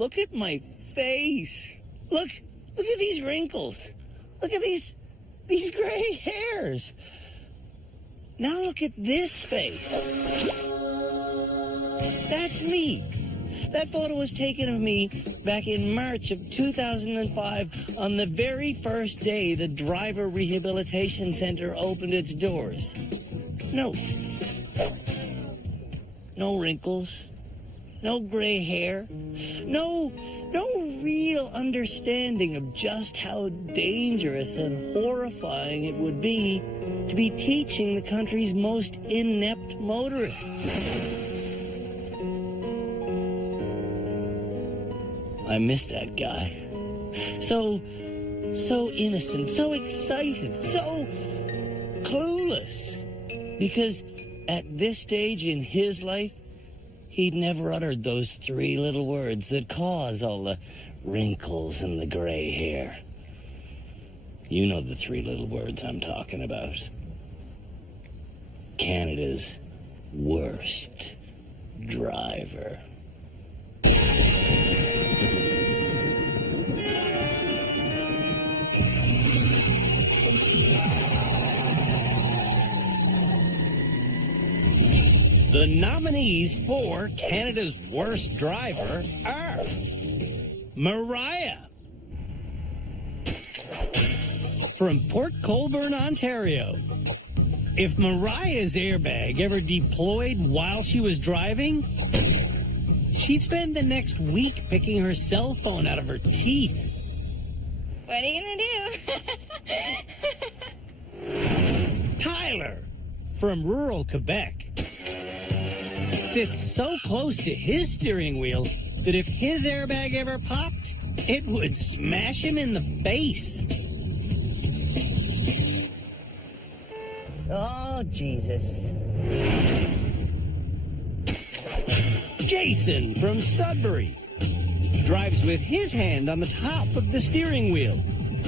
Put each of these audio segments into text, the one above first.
look at my face. Look at these wrinkles. Look at these gray hairs. Now look at this face. That's me. That photo was taken of me back in March of 2005 on the very first day the Driver Rehabilitation Center opened its doors. No wrinkles, no gray hair, no real understanding of just how dangerous and horrifying it would be to be teaching the country's most inept motorists. I miss that guy. So innocent, so excited, so clueless. Because at this stage in his life, he'd never uttered those three little words that cause all the wrinkles and the gray hair. You know the three little words I'm talking about. Canada's worst driver. The nominees for Canada's Worst Driver are Mariah from Port Colborne, Ontario. If Mariah's airbag ever deployed while she was driving, she'd spend the next week picking her cell phone out of her teeth. What are you gonna do? Tyler from rural Quebec sits so close to his steering wheel that if his airbag ever popped, it would smash him in the face. Oh, Jesus. Jason from Sudbury drives with his hand on the top of the steering wheel,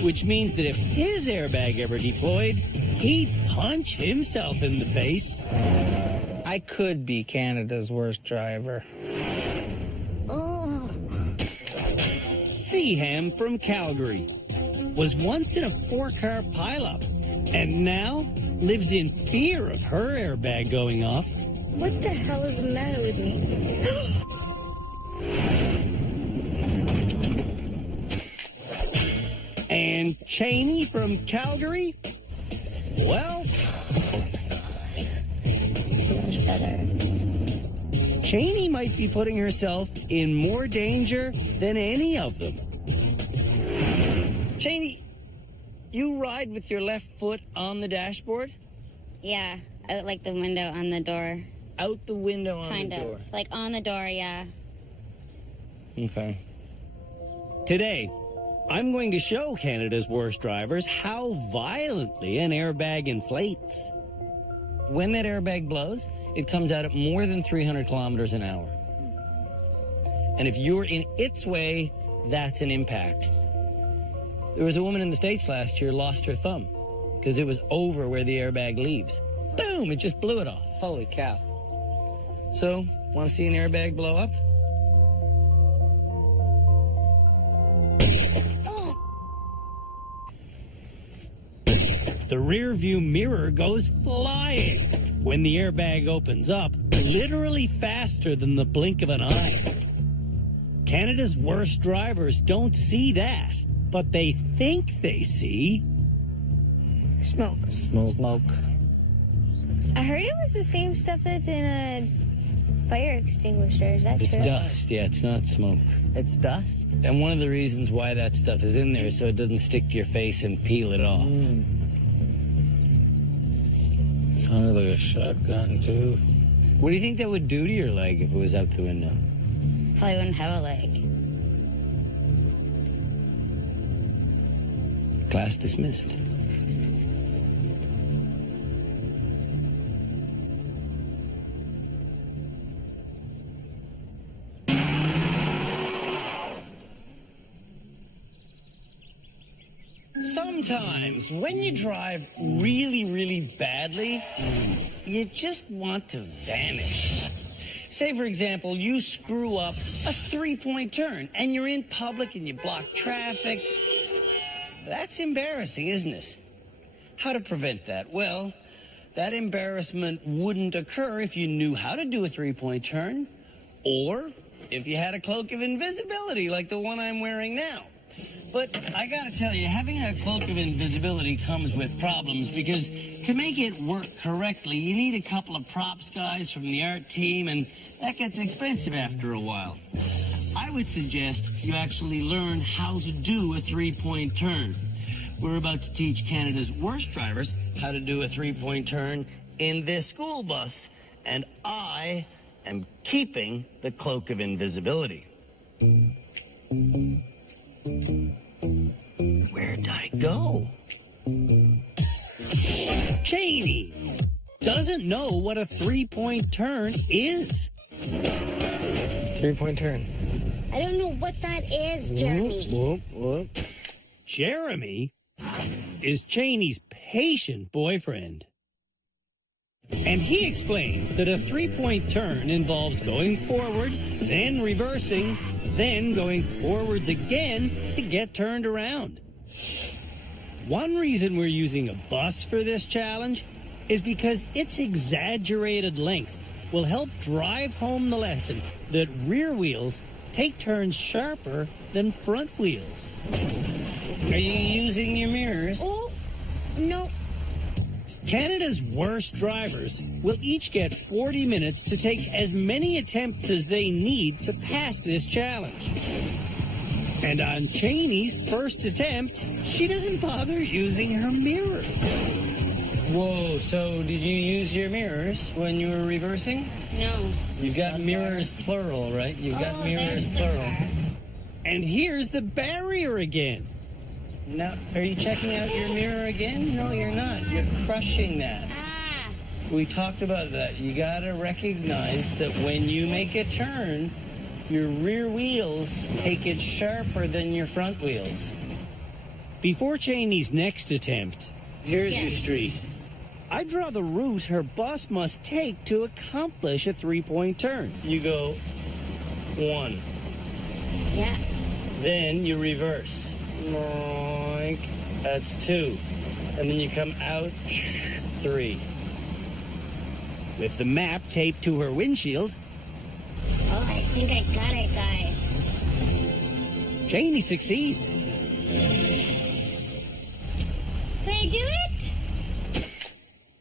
which means that if his airbag ever deployed, he'd punch himself in the face. I could be Canada's worst driver. Oh. Seaham from Calgary was once in a 4-car pileup and now lives in fear of her airbag going off. What the hell is the matter with me? And Cheney from Calgary, well, So much better. Cheney might be putting herself in more danger than any of them. Cheney, you ride with your left foot on the dashboard? Yeah, out like the window on the door. Out the window on Kind the door. of. Like on the door, yeah. Okay. Today, I'm going to show Canada's worst drivers how violently an airbag inflates. When that airbag blows, it comes out at more than 300 kilometers an hour. And if you're in its way, that's an impact. There was a woman in the States last year lost her thumb because it was over where the airbag leaves. Boom, it just blew it off. Holy cow. So, want to see an airbag blow up? The rear view mirror goes flying when the airbag opens up, literally faster than the blink of an eye. Canada's worst drivers don't see that, but they think they see Smoke. Smoke. I heard it was the same stuff that's in a fire extinguisher. Is that it's true? dust. Yeah, it's not smoke. It's dust. And one of the reasons why that stuff is in there is so it doesn't stick to your face and peel it off. Sounded like a shotgun, too. What do you think that would do to your leg if it was out the window? Probably wouldn't have a leg. Class dismissed. Sometimes, when you drive really, really badly, you just want to vanish. Say, for example, you screw up a three-point turn and you're in public and you block traffic. That's embarrassing, isn't it? How to prevent that? Well, that embarrassment wouldn't occur if you knew how to do a three-point turn or if you had a cloak of invisibility like the one I'm wearing now. But I gotta tell you, having a cloak of invisibility comes with problems because to make it work correctly, you need a couple of props guys from the art team, and that gets expensive after a while. I would suggest you actually learn how to do a three-point turn. We're about to teach Canada's worst drivers how to do a three-point turn in this school bus, and I am keeping the cloak of invisibility. Where'd I go? Cheney doesn't know what a three-point turn is. Three-point turn. I don't know what that is, Jeremy. Whoop. Jeremy is Cheney's patient boyfriend. And he explains that a three-point turn involves going forward, then reversing, then going forwards again to get turned around. One reason we're using a bus for this challenge is because its exaggerated length will help drive home the lesson that rear wheels take turns sharper than front wheels. Are you using your mirrors? Oh, no. Canada's worst drivers will each get 40 minutes to take as many attempts as they need to pass this challenge. And on Cheney's first attempt, she doesn't bother using her mirrors. Whoa, so did you use your mirrors when you were reversing? No. You've got mirrors plural, right? You've got mirrors plural. And here's the barrier again. Now, are you checking out your mirror again? No, you're not. You're crushing that. Ah. We talked about that. You gotta recognize that when you make a turn, your rear wheels take it sharper than your front wheels. Before Cheney's next attempt, here's your street. I draw the route her bus must take to accomplish a three-point turn. You go 1. Yeah. Then you reverse. That's 2. And then you come out 3. With the map taped to her windshield, Oh, I think I got it, guys. Cheney succeeds. Can I do it?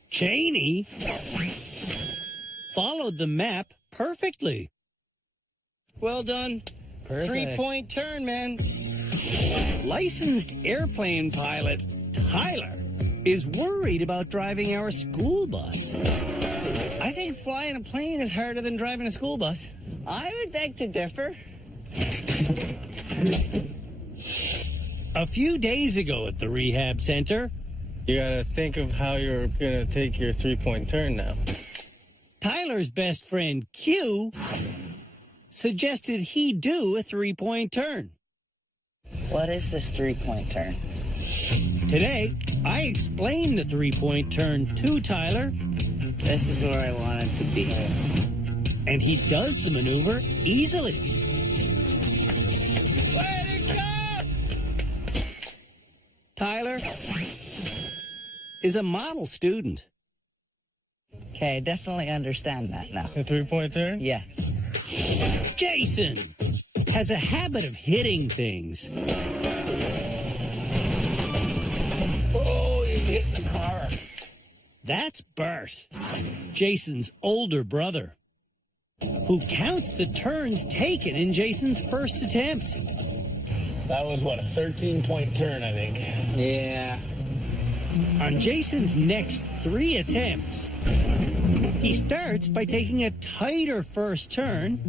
Cheney followed the map perfectly. Well done. Perfect. Three-point turn, man. Licensed airplane pilot Tyler is worried about driving our school bus. I think flying a plane is harder than driving a school bus. I would beg to differ. A few days ago at the rehab center, You gotta think of how you're gonna take your three-point turn now. Tyler's best friend Q suggested he do a three-point turn. What is this three-point turn? Today, I explained the three-point turn to Tyler, This is where I wanted to be. and he does the maneuver easily. Way to go! Tyler is a model student. Okay, I definitely understand that now. The three-point turn? Yeah. Jason has a habit of hitting things. Oh, you hit the car. That's Bert, Jason's older brother, who counts the turns taken in Jason's first attempt. That was, what, a 13-point turn, I think. Yeah. On Jason's next 3 attempts, he starts by taking a tighter first turn,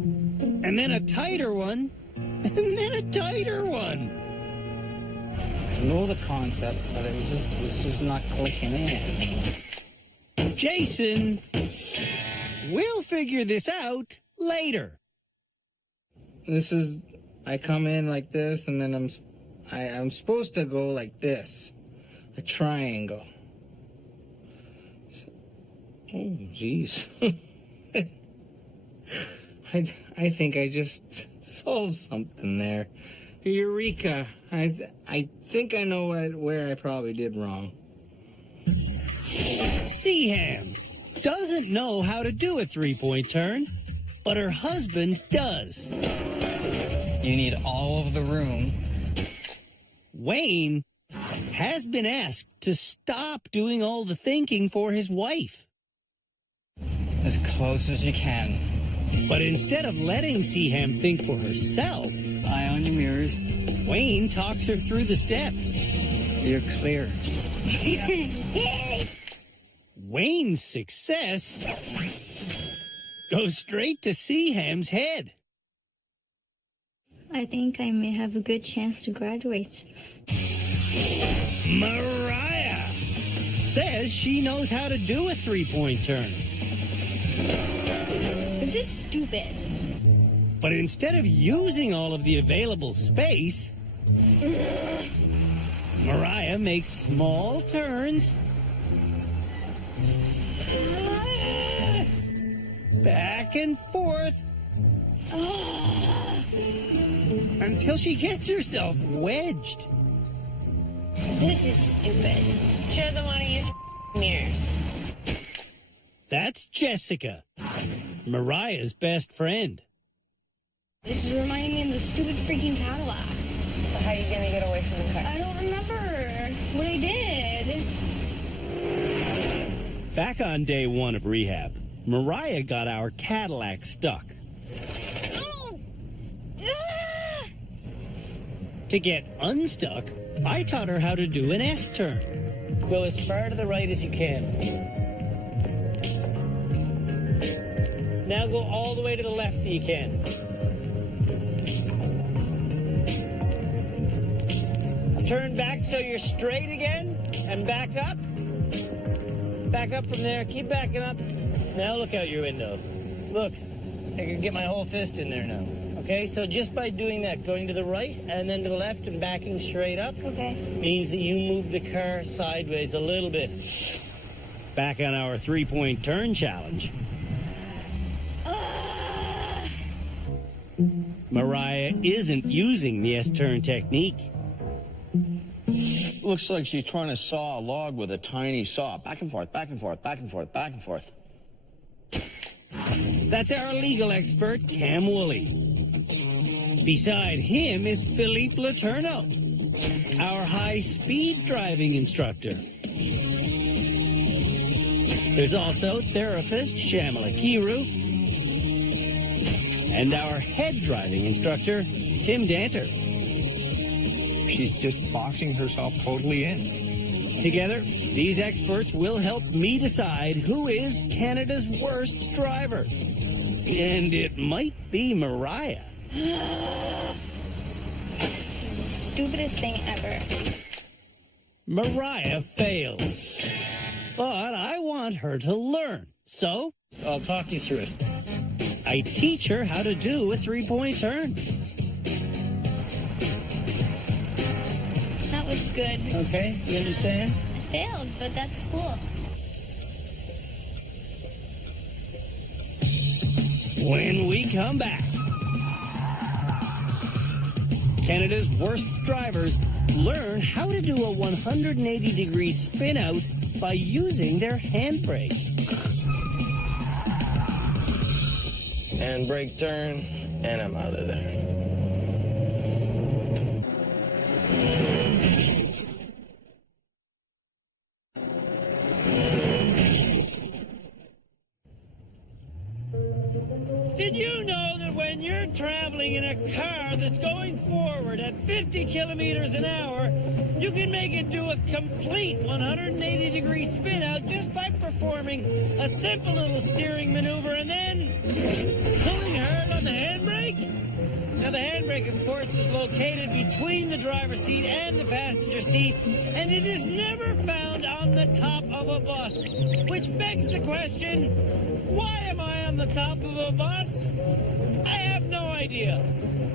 and then a tighter one, and then a tighter one. I know the concept, but it's just not clicking in. Jason will figure this out later. This is, I come in like this, and then I'm supposed to go like this, a triangle. Oh, jeez. I think I just solved something there. Eureka! I think I know where I probably did wrong. Seaham doesn't know how to do a three-point turn, but her husband does. You need all of the room. Wayne has been asked to stop doing all the thinking for his wife. As close as you can. But instead of letting Seaham think for herself, Eye on your mirrors. Wayne talks her through the steps. You're clear. Wayne's success goes straight to Seaham's head. I think I may have a good chance to graduate. Mariah says she knows how to do a three-point turn. This is stupid. But instead of using all of the available space, Mariah makes small turns back and forth until she gets herself wedged. This is stupid. She doesn't want to use mirrors. That's Jessica, Mariah's best friend. This is reminding me of the stupid freaking Cadillac. So how are you going to get away from the car? I don't remember what I did. Back on day one of rehab, Mariah got our Cadillac stuck. Oh! Ah! To get unstuck, I taught her how to do an S-turn. Go as far to the right as you can. Now go all the way to the left that you can. Turn back so you're straight again, and back up. Back up from there. Keep backing up. Now look out your window. Look, I can get my whole fist in there now. Okay, so just by doing that, going to the right and then to the left and backing straight up, Okay. means that you move the car sideways a little bit. Back on our three-point turn challenge. Mariah isn't using the S-turn technique. Looks like she's trying to saw a log with a tiny saw. Back and forth, back and forth, back and forth, back and forth. That's our legal expert, Cam Woolley. Beside him is Philippe Letourneau, our high-speed driving instructor. There's also therapist Shamala Kiru and our head driving instructor, Tim Danter. She's just boxing herself totally in. Together, these experts will help me decide who is Canada's worst driver. And it might be Mariah. This is the stupidest thing ever. Mariah fails. But I want her to learn. So, I'll talk you through it. I teach her how to do a three-point turn. That was good. Okay, you understand? I failed, but that's cool. When we come back, Canada's worst drivers learn how to do a 180-degree spin out by using their handbrake. And brake turn, and I'm out of there. Did you know that when you're traveling in a car that's going forward at 50 kilometers an hour, you can make it do a complete 180-degree spin out just by performing a simple little steering maneuver and then pulling hard on the handbrake? Now, the handbrake, of course, is located between the driver's seat and the passenger seat, and it is never found on the top of a bus, which begs the question, why am I on the top of a bus? I have no idea.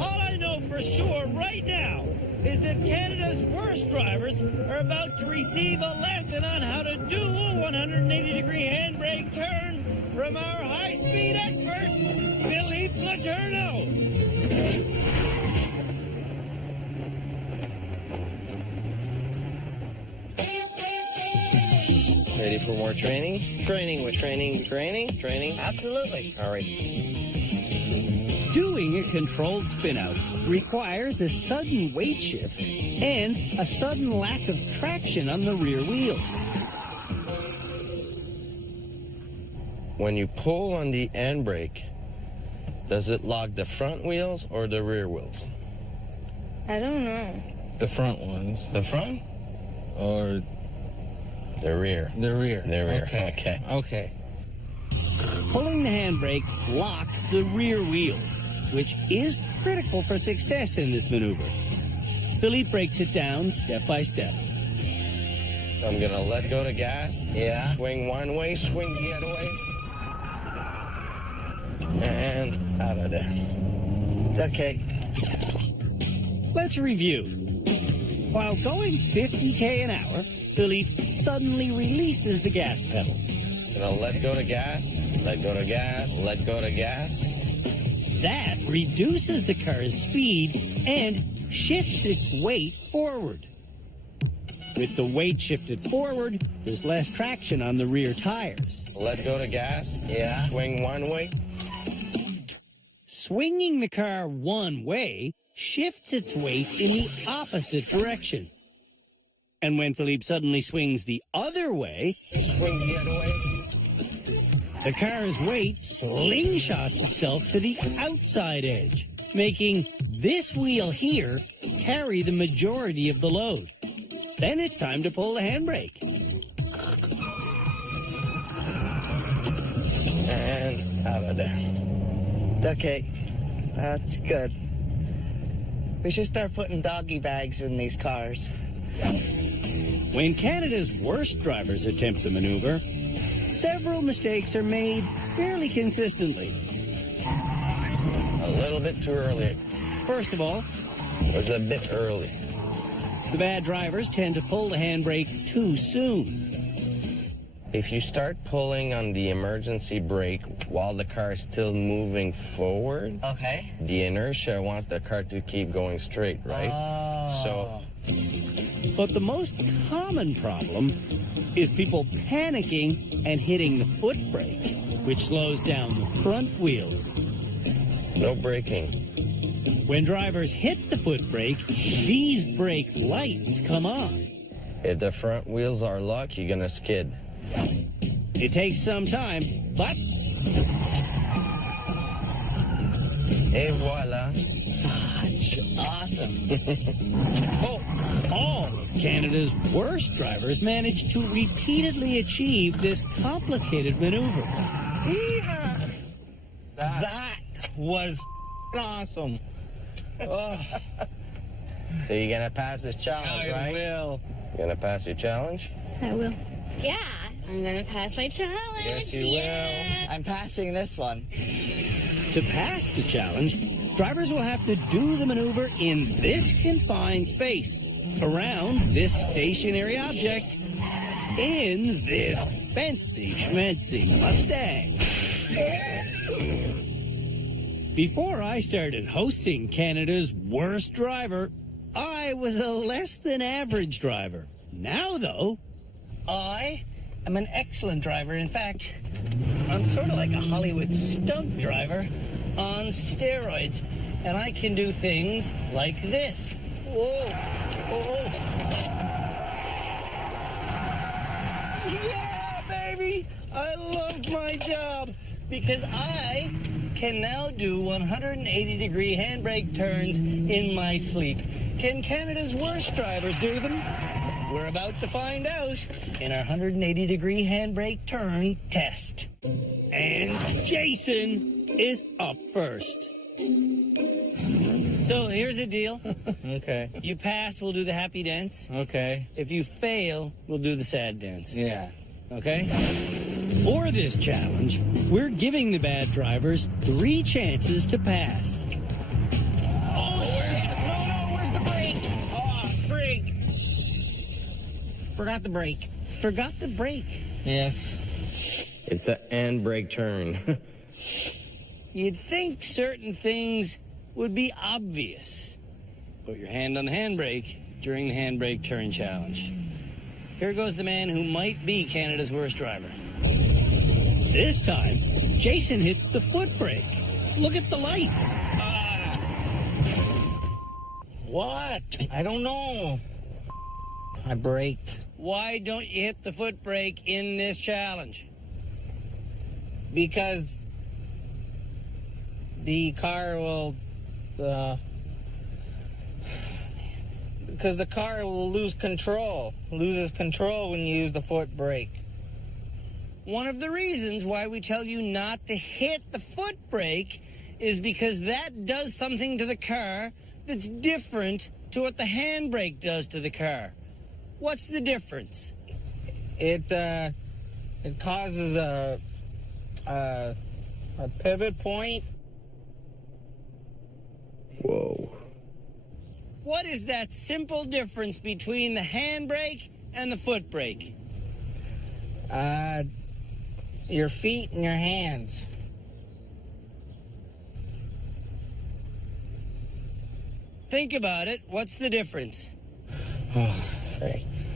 All I know for sure right now is that Canada's worst drivers are about to receive a lesson on how to do a 180-degree handbrake turn for from our high-speed expert, Philippe Laterno. Ready for more training? Training with training. Absolutely. All right. Doing a controlled spin-out requires a sudden weight shift and a sudden lack of traction on the rear wheels. When you pull on the handbrake, does it lock the front wheels or the rear wheels? I don't know. The front ones. The front Or the rear? the rear. The rear. Okay. Okay. Okay. Pulling the handbrake locks the rear wheels, which is critical for success in this maneuver. Philippe breaks it down step by step. I'm gonna let go the gas. Yeah. Swing one way, swing the other way. And out of there. Okay. Let's review. While going 50k an hour, Philippe suddenly releases the gas pedal. Gonna let go the gas, let go the gas, let go the gas. That reduces the car's speed and shifts its weight forward. With the weight shifted forward, there's less traction on the rear tires. Let go the gas. Yeah. Swing one way. Swinging the car one way shifts its weight in the opposite direction. And when Philippe suddenly swings the other way, Swing the other way. the car's weight slingshots itself to the outside edge, making this wheel here carry the majority of the load. Then it's time to pull the handbrake. And out of there. Okay. That's good. We should start putting doggy bags in these cars. When Canada's worst drivers attempt the maneuver, several mistakes are made fairly consistently. A little bit too early. First of all, It was a bit early. the bad drivers tend to pull the handbrake too soon. If you start pulling on the emergency brake while the car is still moving forward, Okay. the inertia wants the car to keep going straight, right? So But the most common problem is people panicking and hitting the foot brake, which slows down the front wheels. no braking. When drivers hit the foot brake, these brake lights come on. If the front wheels are locked, you're gonna skid. It takes some time, but Et voila. Awesome. all of Canada's worst drivers manage to repeatedly achieve this complicated maneuver. That was awesome. So you're gonna pass this challenge, right? will. You're gonna pass your challenge? I will. Yeah, I'm gonna pass my challenge. Yes, you will. I'm passing this one. To pass the challenge, drivers will have to do the maneuver in this confined space, around this stationary object, in this fancy schmancy Mustang. Before I started hosting Canada's worst driver, I was a less than average driver. Now, though, I am an excellent driver. In fact, I'm sort of like a Hollywood stunt driver on steroids. And I can do things like this. Whoa. Oh. Yeah, baby! I love my job because I can now do 180-degree handbrake turns in my sleep. Can Canada's worst drivers do them? We're about to find out in our 180-degree handbrake turn test. And Jason is up first. So here's the deal. Okay. You pass, we'll do the happy dance. Okay. If you fail, we'll do the sad dance. Yeah. Okay? For this challenge, we're giving the bad drivers 3 chances to pass. Oh, where's the brake? Oh, freak. Forgot the brake. Forgot the brake. Yes. It's a handbrake turn. You'd think certain things would be obvious. Put your hand on the handbrake during the handbrake turn challenge. Here goes the man who might be Canada's worst driver. This time, Jason hits the foot brake. Look at the lights. What? I don't know. I braked. Why don't you hit the foot brake in this challenge? Because the car will, because the car will loses control when you use the foot brake. One of the reasons why we tell you not to hit the foot brake is because that does something to the car that's different to what the handbrake does to the car. What's the difference? It causes a pivot point. Whoa. What is that simple difference between the handbrake and the foot brake? Your feet and your hands. Think about it. What's the difference? Oh, thanks.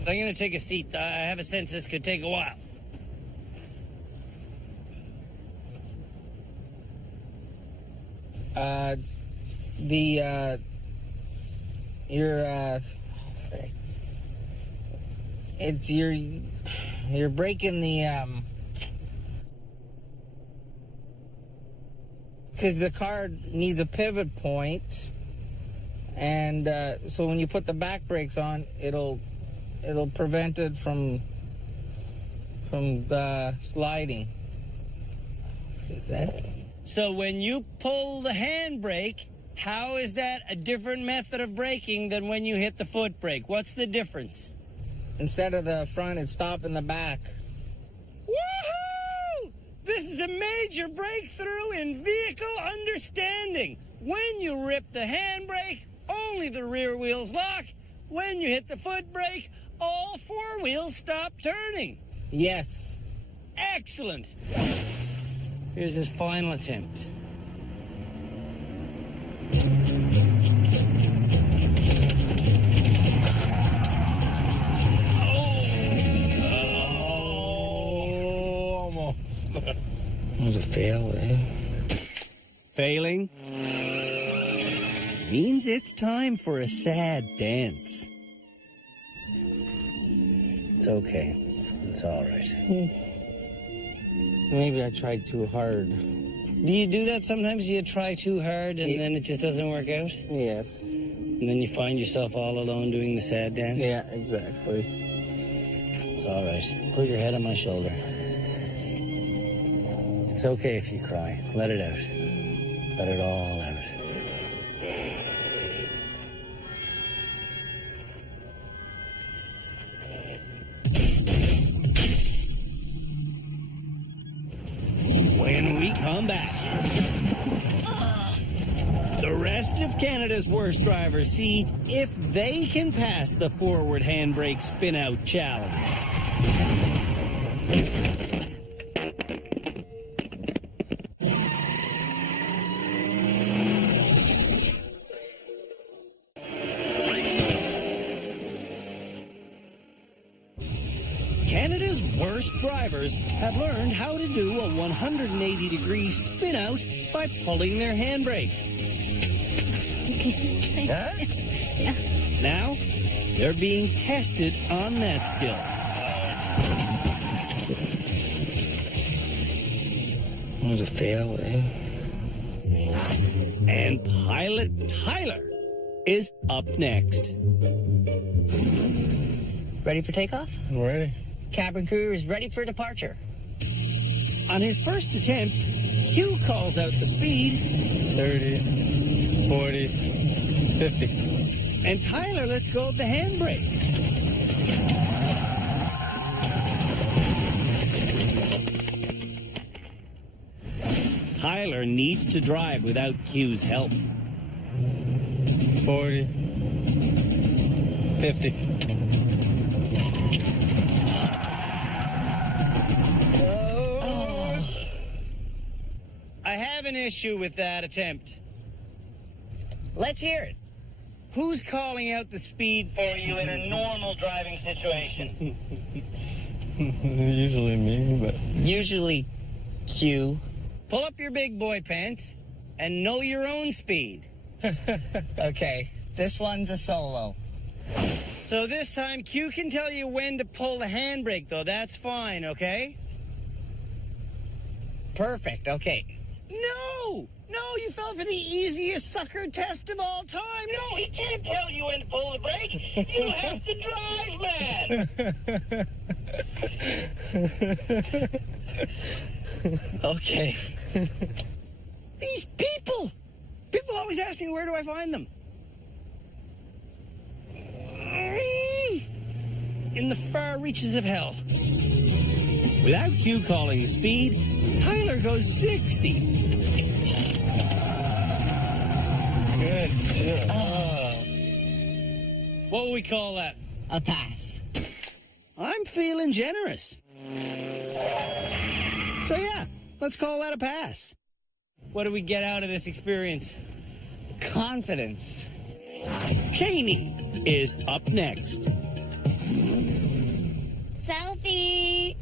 I'm going to take a seat. I have a sense this could take a while. You're breaking the, because the car needs a pivot point, and so when you put the back brakes on, it'll prevent it from sliding. Is that? So when you pull the handbrake, how is that a different method of braking than when you hit the foot brake? What's the difference? Instead of the front, it's stopping the back. Woohoo! This is a major breakthrough in vehicle understanding. When you rip the handbrake, only the rear wheels lock. When you hit the foot brake, all four wheels stop turning. Yes. Excellent. Here's his final attempt. Almost. It was a fail, eh? Failing means it's time for a sad dance. It's okay. It's all right. Maybe I tried too hard. Do you do that sometimes? You try too hard and then it just doesn't work out? Yes. And then you find yourself all alone doing the sad dance? Yeah, exactly. It's all right. Put your head on my shoulder. It's okay if you cry. Let it out. Let it all out. When we come back, the rest of Canada's worst drivers see if they can pass the forward handbrake spin-out challenge. Canada's worst drivers have learned how to do a 180-degree spin-out by pulling their handbrake. Now, they're being tested on that skill. It was a fail, eh? And Pilot Tyler is up next. Ready for takeoff? I'm ready. Cabin crew is ready for departure. On his first attempt, Hugh calls out the speed. 30, 40, 50. And Tyler lets go of the handbrake. Tyler needs to drive without Hugh's help. 40, 50. issue with that attempt. Let's hear it. Who's calling out the speed for you in a normal driving situation? Usually me, but Usually Q. Pull up your big boy pants and know your own speed. Okay, this one's a solo. So this time, Q can tell you when to pull the handbrake, though. That's fine, okay? Perfect, okay. No! No, you fell for the easiest sucker test of all time. No, he can't tell you when to pull the brake. You have to drive, man. Okay. These people! People always ask me, where do I find them? In the far reaches of hell. Without Q calling the speed, Tyler goes 60. good job. What will we call that? A pass. I'm feeling generous. So yeah, let's call that a pass. What do we get out of this experience? Confidence. Cheney is up next. Selfie.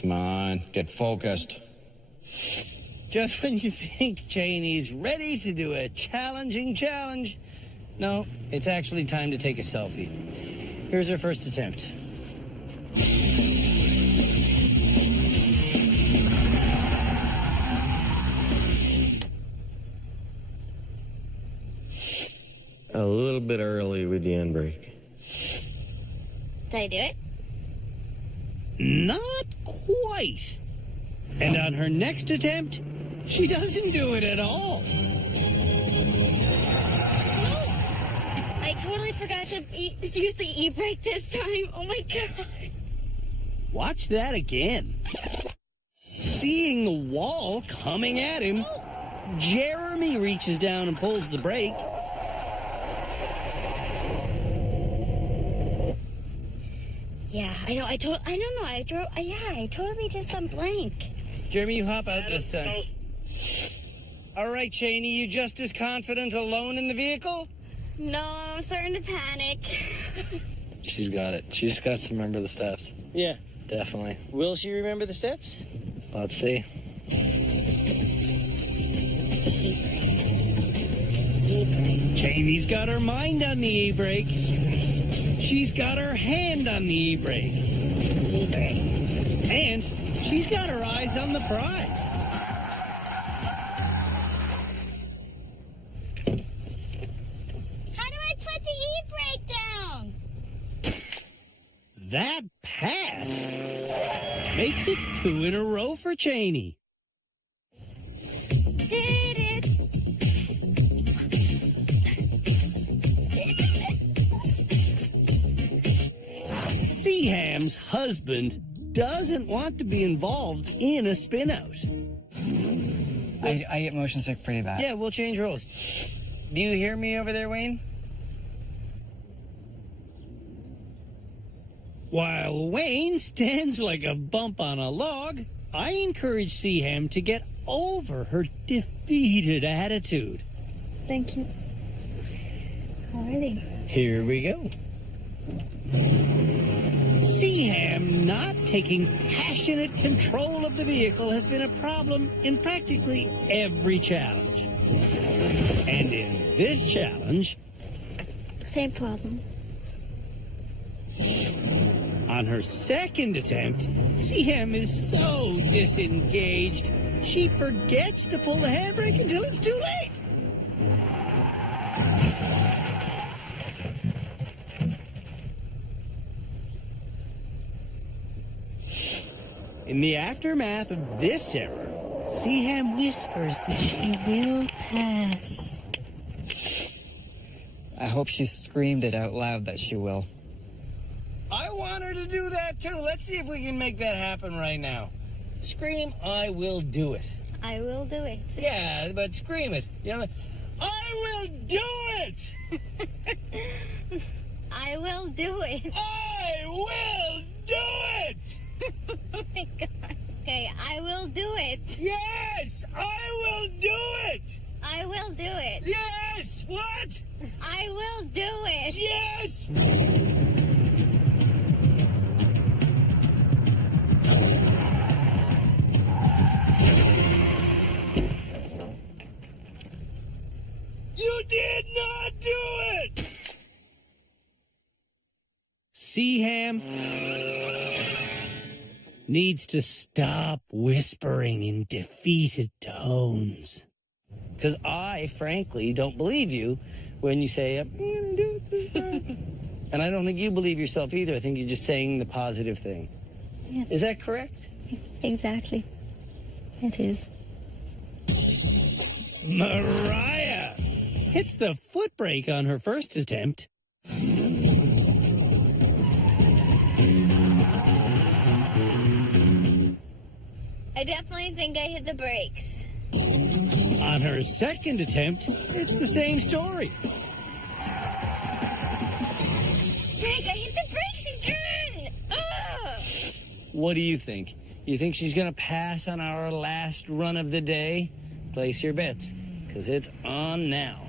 Come on, get focused. Just when you think Cheney's ready to do a challenging challenge, no, it's actually time to take a selfie. Here's her first attempt. A little bit early with the handbrake. Did I do it? Not quite. And on her next attempt, she doesn't do it at all. I totally forgot to use the e-brake this time. Oh my god. Watch that again. Seeing the wall coming at him, Jeremy reaches down and pulls the brake. Yeah, I know. I totally just went blank. Jeremy, you hop out this time. All right, Cheney, you just as confident alone in the vehicle? No, I'm starting to panic. She's got it. She just got to remember the steps. Yeah. Definitely. Will she remember the steps? Let's see. Cheney's got her mind on the e-brake. She's got her hand on the e-brake. And she's got her eyes on the prize. How do I put the e-brake down? That pass makes it 2 in a row for Cheney. Did it? Seaham's husband doesn't want to be involved in a spin-out. I get motion sick pretty bad. Yeah, we'll change roles. Do you hear me over there, Wayne? While Wayne stands like a bump on a log, I encourage Seaham to get over her defeated attitude. Thank you. Alrighty. Here we go. Seaham not taking passionate control of the vehicle has been a problem in practically every challenge. And in this challenge, Same problem. on her second attempt, Seaham is so disengaged, she forgets to pull the handbrake until it's too late. In the aftermath of this error, Seaham whispers that she will pass. I hope she screamed it out loud that she will. I want her to do that too. Let's see if we can make that happen right now. Scream, I will do it. I will do it. Yeah, but scream it. You know, I will do it! I will do it. I will do it! Oh my god. Okay, I will do it. Yes! I will do it! I will do it. Yes! What? I will do it. Yes! You did not do it! Seaham needs to stop whispering in defeated tones. Because I, frankly, don't believe you when you say, I'm going to do it this time. And I don't think you believe yourself either. I think you're just saying the positive thing. Yeah. Is that correct? Exactly. It is. Mariah hits the foot brake on her first attempt. I definitely think I hit the brakes. On her second attempt, it's the same story. Brake, I hit the brakes again! Ugh! What do you think? You think she's going to pass on our last run of the day? Place your bets, because it's on now.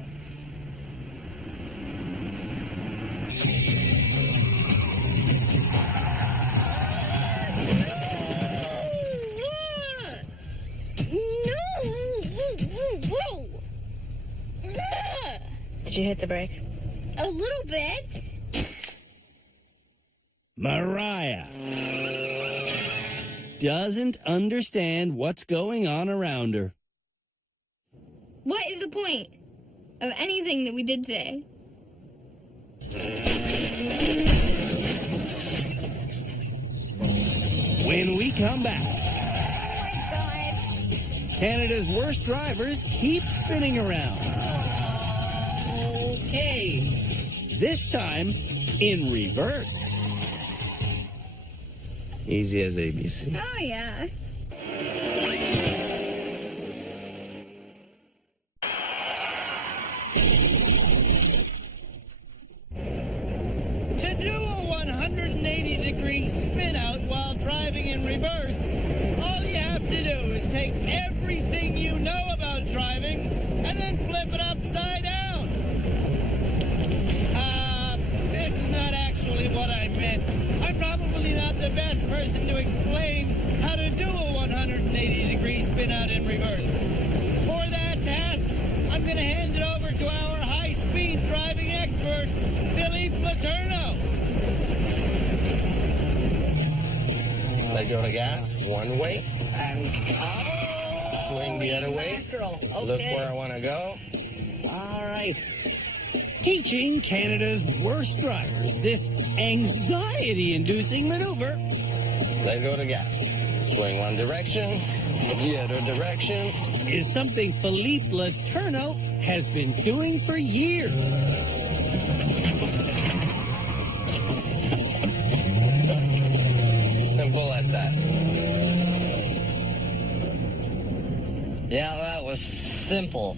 Did you hit the brake? A little bit. Mariah doesn't understand what's going on around her. What is the point of anything that we did today? When we come back, Canada's worst drivers keep spinning around. Okay. This time in reverse. Easy as ABC. Oh, yeah. To do a 180-degree spin out while driving in reverse, all you have to do is take everything you know about driving and then flip it upside down. This is not actually what I meant. I'm probably not the best person to explain how to do a 180-degree spin out in reverse. For that task, I'm going to hand it over to our high-speed driving expert, Philippe Laterno. Let go to gas, one way. And swing the other way. Okay. Look where I want to go. All right. Teaching Canada's worst drivers this anxiety-inducing maneuver. Let go to gas. Swing one direction, the other direction. Is something Philippe Laterno has been doing for years. Simple as that. Yeah, that was simple.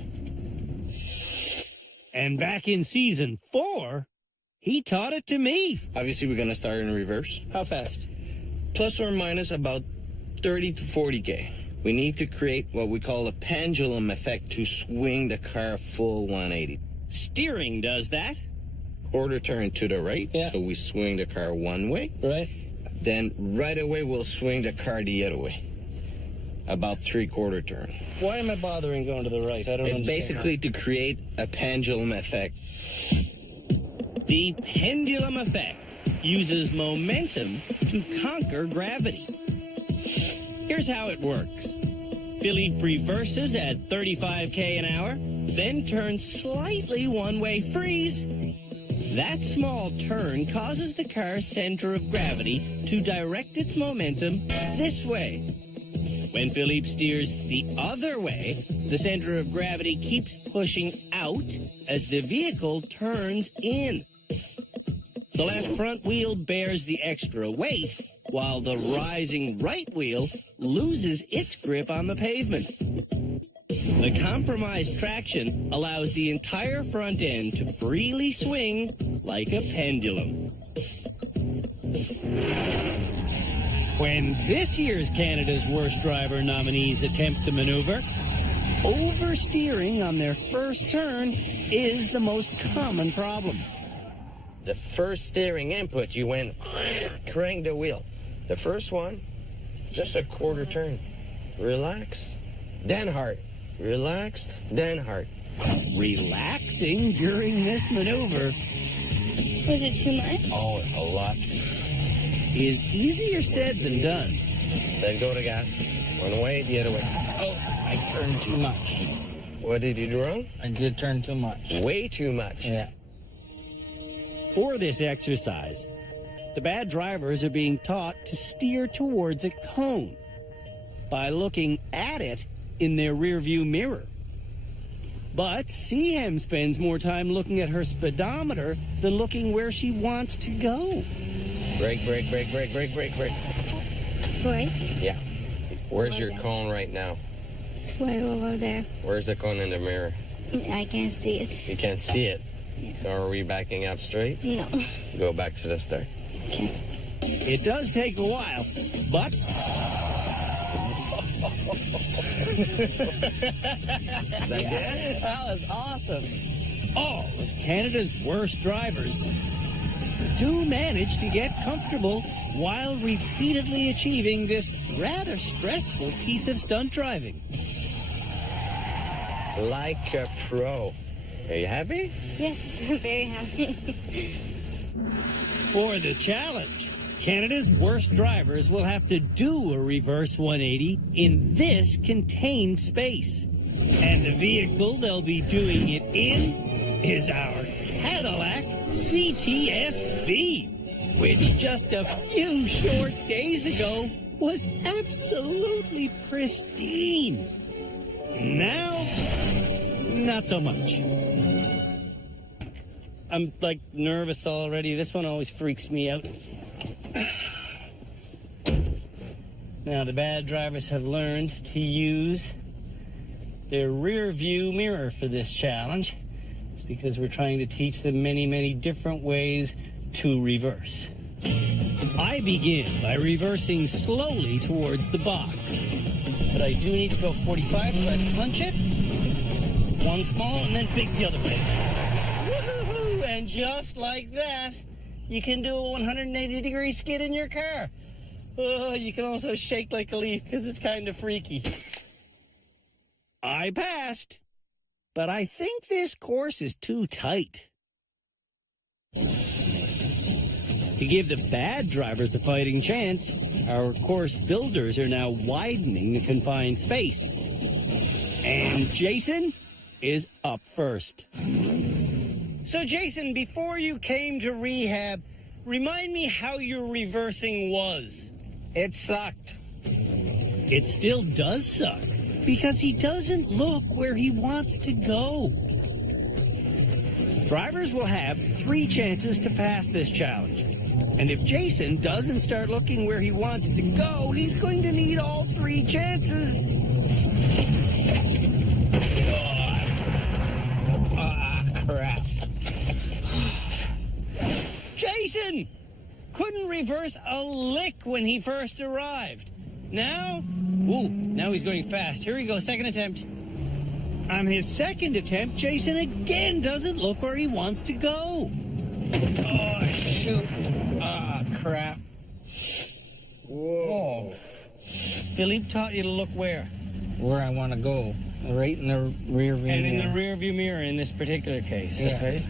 And back in season 4, he taught it to me. Obviously, we're going to start in reverse. How fast? Plus or minus about 30 to 40K. We need to create what we call a pendulum effect to swing the car full 180. Steering does that. Quarter turn to the right, Yeah. so we swing the car one way. Right. Then right away, we'll swing the car the other way. About 3/4 turn. Why am I bothering going to the right? I don't It's understand basically to create a pendulum effect. The pendulum effect uses momentum to conquer gravity. Here's how it works. Philippe reverses at 35k an hour, then turns slightly one-way freeze. That small turn causes the car's center of gravity to direct its momentum this way. When Philippe steers the other way, the center of gravity keeps pushing out as the vehicle turns in. The left front wheel bears the extra weight, while the rising right wheel loses its grip on the pavement. The compromised traction allows the entire front end to freely swing like a pendulum. When this year's Canada's Worst Driver nominees attempt the maneuver, oversteering on their first turn is the most common problem. The first steering input, you went crank the wheel. The first one, just a quarter turn. Relax, then hard. Relax, then hard. Relaxing during this maneuver Was it too much? Oh, a lot. is easier said than done. Then go to gas. One way, the other way. Oh, I turned too much. What did you do wrong? I did turn too much. Way too much. Yeah. For this exercise, the bad drivers are being taught to steer towards a cone by looking at it in their rearview mirror. But Seahem spends more time looking at her speedometer than looking where she wants to go. Brake, brake, brake, brake, brake, brake, brake. Boy, Yeah. Where's your cone right now? it's way over there. Where's the cone in the mirror? I can't see it. You can't see it. So are we backing up straight? No. Go back to the start. Okay. It does take a while, but That was awesome. all of Canada's worst drivers do manage to get comfortable while repeatedly achieving this rather stressful piece of stunt driving. Like a pro. Are you happy? Yes, I'm very happy. For the challenge, Canada's worst drivers will have to do a reverse 180 in this contained space. And the vehicle they'll be doing it in is our Cadillac CTS-V, which just a few short days ago was absolutely pristine. Now, not so much. I'm like nervous already. This one always freaks me out. Now, the bad drivers have learned to use their rear view mirror for this challenge. It's because we're trying to teach them many, many different ways to reverse. I begin by reversing slowly towards the box. But I do need to go 45, so I punch it. One small and then big the other way. Woohoo! And just like that, you can do a 180-degree skid in your car. Oh, you can also shake like a leaf because it's kind of freaky. I passed, but I think this course is too tight. To give the bad drivers a fighting chance, our course builders are now widening the confined space. And Jason is up first. So, Jason, before you came to rehab, remind me how your reversing was. It sucked. It still does suck, because he doesn't look where he wants to go. Drivers will have 3 chances to pass this challenge. And if Jason doesn't start looking where he wants to go, he's going to need all 3 chances. Crap. Jason couldn't reverse a lick when he first arrived. Now he's going fast. Here we go, second attempt. On his second attempt, Jason again doesn't look where he wants to go. Oh, shoot. Crap. Whoa. Philippe taught you to look where? Where I want to go. Right in the rear view And in mirror. the rear view mirror in this particular case, Yes. okay?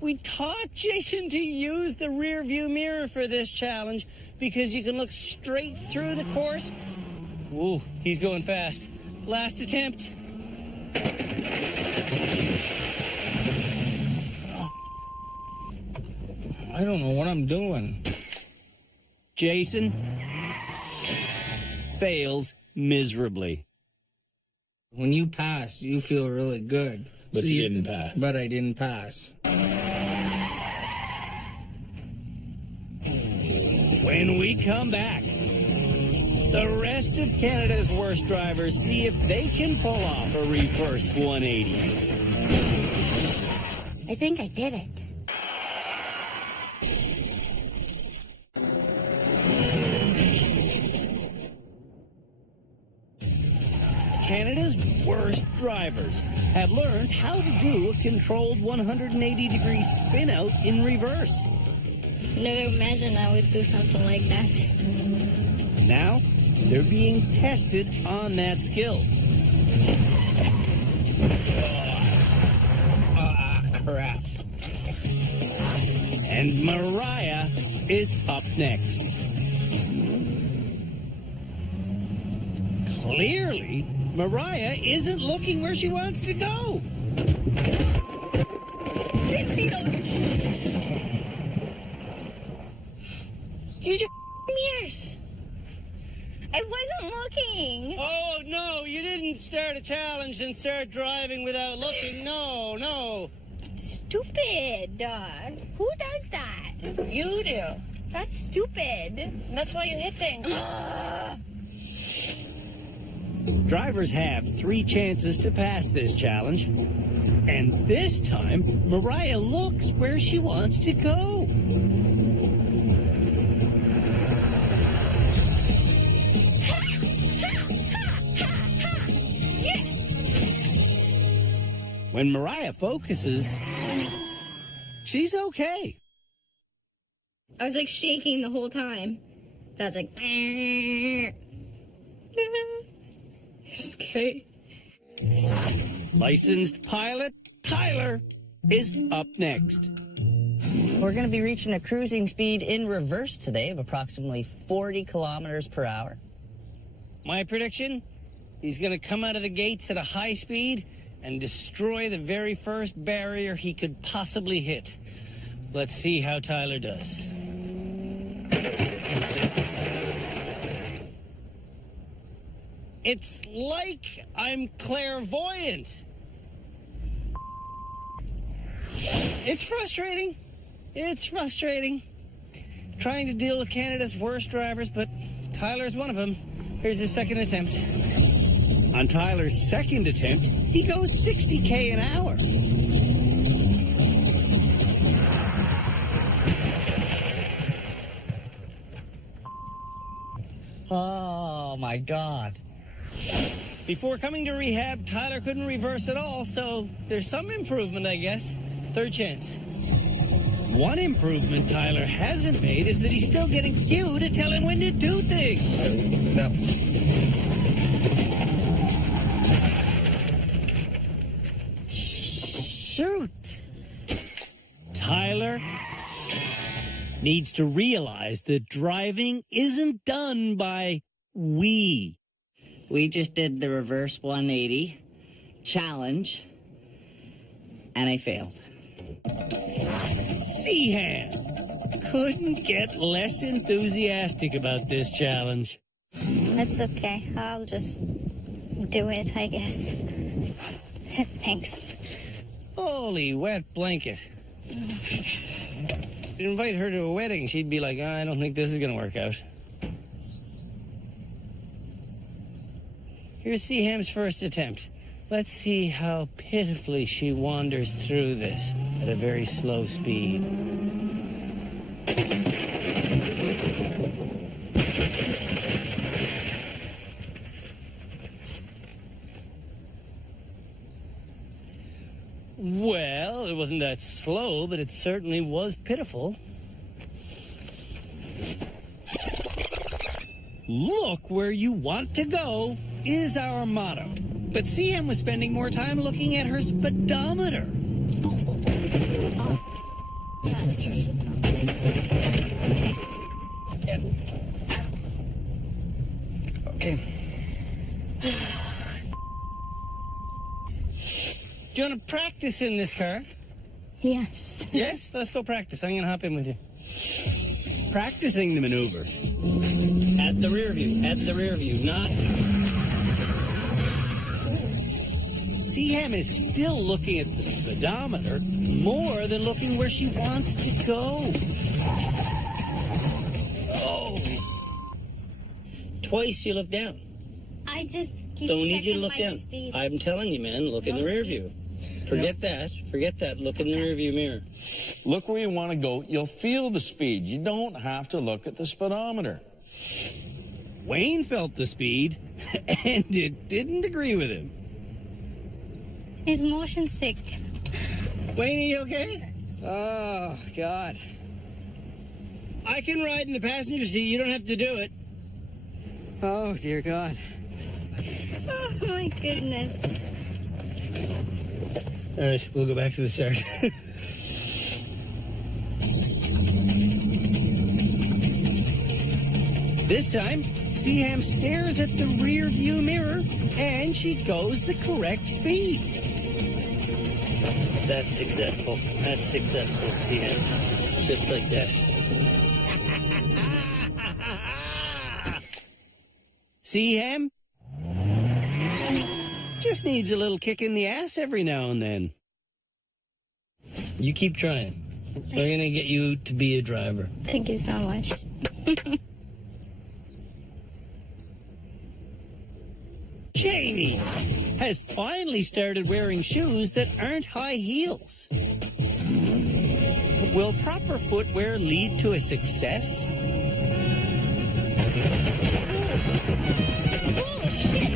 We taught Jason to use the rear view mirror for this challenge because you can look straight through the course. Ooh, he's going fast. Last attempt. I don't know what I'm doing. Jason fails miserably. When you pass, you feel really good. But you didn't pass. But I didn't pass. When we come back, the rest of Canada's worst drivers see if they can pull off a reverse 180. I think I did it. Canada's worst drivers have learned how to do a controlled 180-degree spin out in reverse. Never imagined I would do something like that. Now, they're being tested on that skill. Crap. And Mariah is up next. Clearly, Mariah isn't looking where she wants to go. Didn't see those. Use your mirrors. I wasn't looking. Oh, no, you didn't start a challenge and start driving without looking. No. Stupid. Who does that? You do. That's stupid. That's why you hit things. Drivers have 3 chances to pass this challenge. And this time, Mariah looks where she wants to go. When Mariah focuses, she's okay. I was like shaking the whole time. I was like, scary. Licensed pilot Tyler is up next. We're going to be reaching a cruising speed in reverse today of approximately 40 kilometers per hour. My prediction, he's going to come out of the gates at a high speed and destroy the very first barrier he could possibly hit. Let's see how Tyler does. It's like I'm clairvoyant. It's frustrating. It's frustrating. Trying to deal with Canada's worst drivers, but Tyler's one of them. Here's his second attempt. On Tyler's second attempt, he goes 60K an hour. Oh, my God. Before coming to rehab, Tyler couldn't reverse at all, so there's some improvement, I guess. Third chance. One improvement Tyler hasn't made is that he's still getting Q to tell him when to do things. No. Shoot. Tyler needs to realize that driving isn't done by we. We just did the reverse 180 challenge, and I failed. Seaham couldn't get less enthusiastic about this challenge. That's okay. I'll just do it, I guess. Thanks. Holy wet blanket. If you invite her to a wedding, she'd be like, I don't think this is going to work out. Here's Seaham's first attempt. Let's see how pitifully she wanders through this at a very slow speed. Well, it wasn't that slow, but it certainly was pitiful. Look where you want to go is our motto. But CM was spending more time looking at her speedometer. Just... Yeah. Okay. Do you want to practice in this car? Yes. Yes? Let's go practice. I'm going to hop in with you. Practicing the maneuver. At the rear view, not... Seaham is still looking at the speedometer more than looking where she wants to go. Oh. Twice you look down. I just keep Don't need checking you to look my down. speed. I'm telling you, man, look in the rear view. Forget that. Look in the rear view mirror. Look where you want to go. You'll feel the speed. You don't have to look at the speedometer. Wayne felt the speed, and it didn't agree with him. He's motion sick. Wayne, are you okay? Oh, God. I can ride in the passenger seat. You don't have to do it. Oh, dear God. Oh, my goodness. All right, we'll go back to the start. This time, Seaham stares at the rear view mirror, and she goes the correct speed. That's successful. That's successful, Seaham. Just like that. Seaham just needs a little kick in the ass every now and then. You keep trying. We're going to get you to be a driver. Thank you so much. Janie has finally started wearing shoes that aren't high heels. Will proper footwear lead to a success? Oh, shit.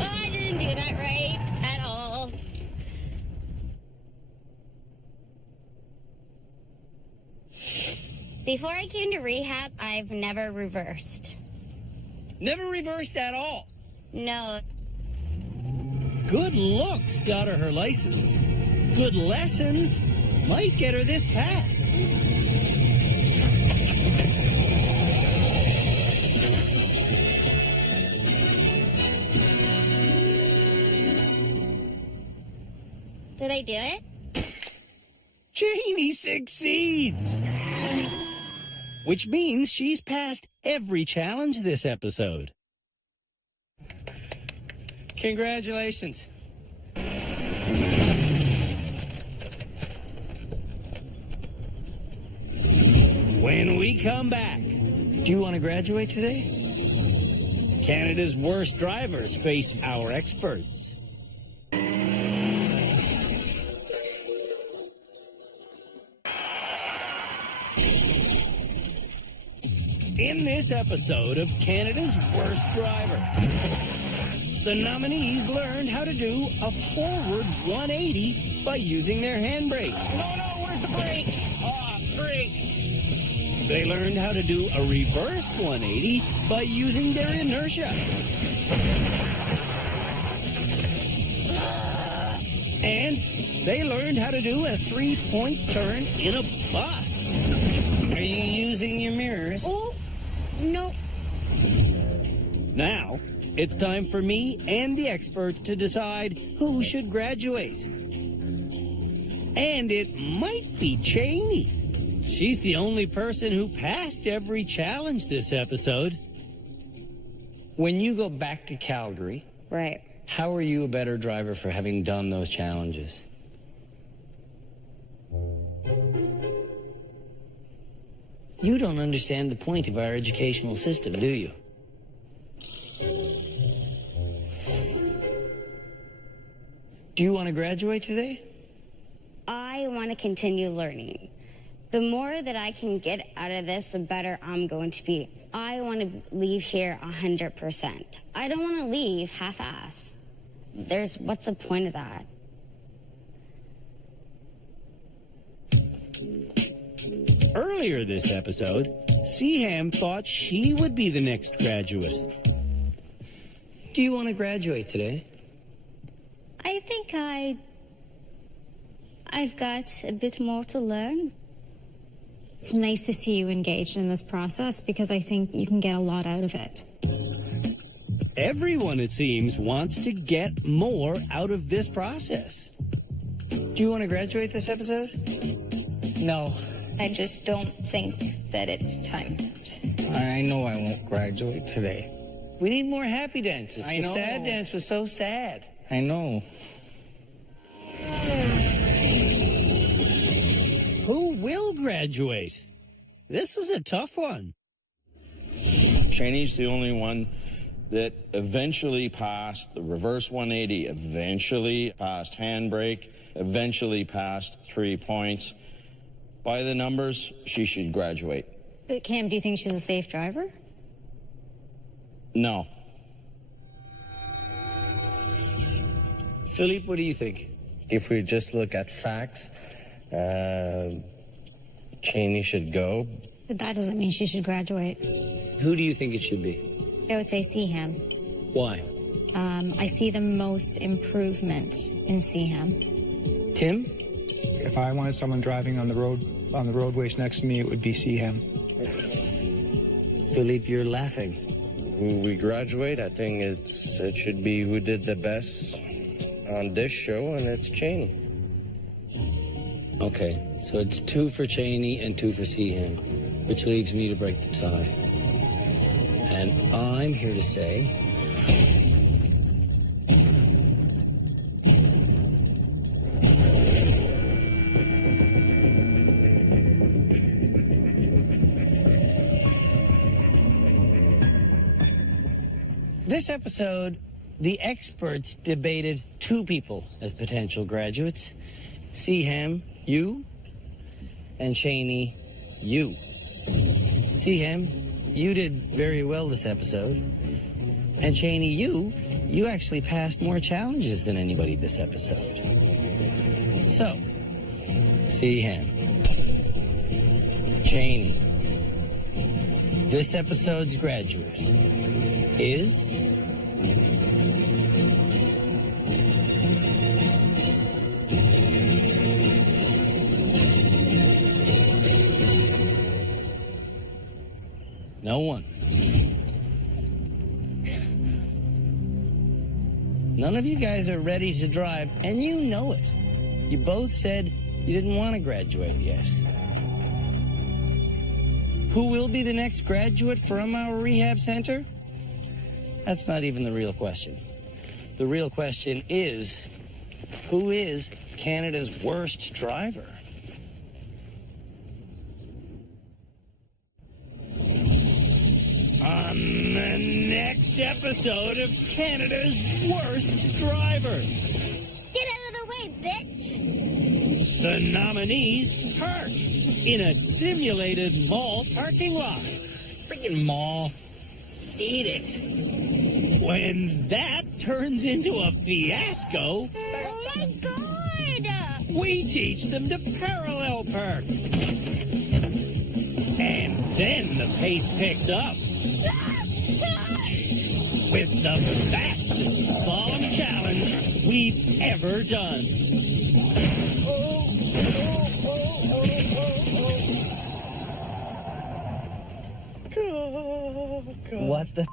Oh, I didn't do that right at all. Before I came to rehab, I've never reversed. Never reversed at all. No. Good looks got her license. Good lessons might get her this pass. Did I do it? Janie succeeds! Which means she's passed every challenge this episode. Congratulations. When we come back, Do you want to graduate today? Canada's worst drivers face our experts. In this episode of Canada's Worst Driver, the nominees learned how to do a forward 180 by using their handbrake. No, where's the brake? Oh, brake. They learned how to do a reverse 180 by using their inertia. And they learned how to do a 3-point turn in a bus. Are you using your mirrors? Oh, no. Now, it's time for me and the experts to decide who should graduate. And it might be Cheney. She's the only person who passed every challenge this episode. When you go back to Calgary, Right. how are you a better driver for having done those challenges? You don't understand the point of our educational system, do you? Do you want to graduate today? I want to continue learning. The more that I can get out of this, the better I'm going to be. I want to leave here 100%. I don't want to leave half-ass. What's the point of that? Earlier this episode, Seaham thought she would be the next graduate. Do you want to graduate today? I think I've got a bit more to learn. It's nice to see you engaged in this process because I think you can get a lot out of it. Everyone, it seems, wants to get more out of this process. Do you want to graduate this episode? No, I just don't think that it's time. I know I won't graduate today. We need more happy dances. I The know. sad dance was so sad. I know. Who will graduate? This is a tough one. Cheney's the only one that eventually passed the reverse 180, eventually passed handbrake, eventually passed 3 points. By the numbers, she should graduate. But Cam, do you think she's a safe driver? No. Philippe, what do you think? If we just look at facts, Cheney should go. But that doesn't mean she should graduate. Who do you think it should be? I would say Seaham. Why? I see the most improvement in Seaham. Tim? If I wanted someone driving on the roadways next to me, it would be Seaham. Philippe, you're laughing. Who we graduate, I think it should be who did the best on this show, and it's Cheney. Okay, so it's 2 for Cheney and 2 for Seaham, which leaves me to break the tie. And I'm here to say... This episode, the experts debated 2 people as potential graduates. Seaham, you, and Cheney, you. Seaham, you did very well this episode. And Cheney, you actually passed more challenges than anybody this episode. So, Seaham, Cheney, this episode's graduate is... no one. None of you guys are ready to drive, and you know it. You both said you didn't want to graduate yet. Who will be the next graduate from our rehab center? That's not even the real question. The real question is, who is Canada's worst driver? On the next episode of Canada's Worst Driver. Get out of the way, bitch! The nominees park in a simulated mall parking lot. Freaking mall. Eat it. When that turns into a fiasco, Oh my god! we teach them to parallel park. And then the pace picks up with the fastest slalom challenge we've ever done. What the